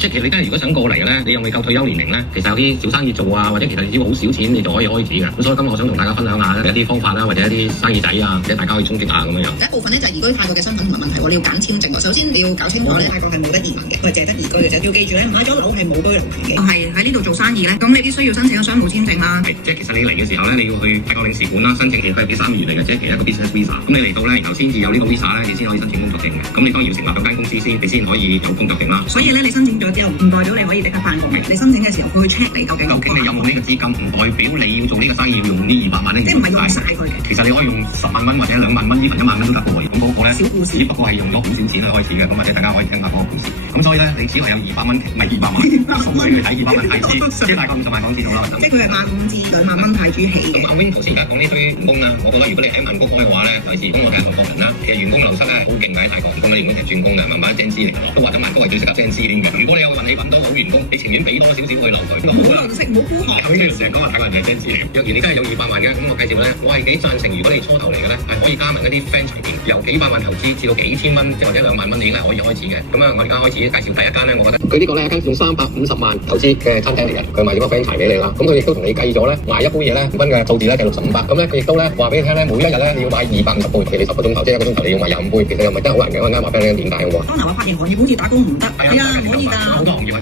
即係其實你真係如果想過嚟嘅咧，你又未夠退休年齡咧，其實有啲小生意做啊，或者其實你只要好少錢，你就可以開始嘅。咁所以今日我想同大家分享下一啲方法啦，或者一啲生意仔啊，或者大家可以衝擊下咁樣樣。第一部分咧就係移居泰國嘅身份同埋問題，你要揀簽證。首先你要搞清楚咧，泰國係冇得移民嘅，佢係淨係得移居嘅啫。要記住咧，買咗樓係冇居留權嘅。係喺呢度做生意咧，咁你必須要申請個商務簽證啦。即係其實你嚟嘅時候咧，你要去泰國領事館啦，申請其實佢係俾3個月嚟嘅啫，其實一個 business visa。咁你嚟到咧，然後先至有呢個 visa 咧，你先可以申請工作證嘅。咁你當然要成立咗間公司先，你先可以有工作證啦。所以咧，你申請咗之後，唔代表你可以即刻返工嘅。你申請嘅時候，佢會 check 你究竟你有冇呢個資金，唔代表你要做呢個生意要用呢200萬咧。即係唔係用晒佢嘅。其實你可以用10萬蚊或者2萬蚊，even 1萬蚊都得嘅喎。咁嗰個咧，小故事，只不過係用咗好少錢去開始嘅。咁或者大家可以聽下嗰個故事。咁所以咧，你只係有200蚊，唔係200萬，送俾佢睇200萬泰銖，即係大概50萬港紙到啦。即係佢係8港至2萬蚊泰銖起嘅。咁阿 Wing 頭先而家講呢堆員工啦，我覺得如果你喺曼谷開嘅話咧，尤其是如果我哋係外國人啦，其實員工流失咧好勁嘅喺泰國，員工咧原本其實轉工嘅，慢慢精資嚟嘅，都話緊曼谷係最適合精資添嘅。如果你有運氣揾到好員工，你情願俾多少少去留佢。唔好吝嗇，唔好孤寒。咁呢度成日講話泰國人係精資嚟嘅。若然你真係有200萬嘅，咁我介紹咧，我係幾贊成，如果你初頭嚟嘅咧，係可以加盟一啲 franchise，由幾百萬投資至到幾千蚊，即或者2萬蚊已經係可以開始嘅。咁啊，我而家開始介紹第一間咧，我覺得佢呢個咧係一間用350萬投資嘅餐廳嚟嘅，佢賣咗個 franchise 俾你啦。咁佢亦都同你計咗咧，賣一杯嘢咧，5蚊嘅數字咧計65百。咁咧佢亦都咧話俾你聽咧，每一日咧你要買250杯，譬如你10個鐘頭，即係1個鐘頭你要買25杯，其實又唔係真係好難嘅。我啱話俾你點解嘅喎。當頭我發現行業好似打工唔得，係啊，唔可以㗎。好多行業啊。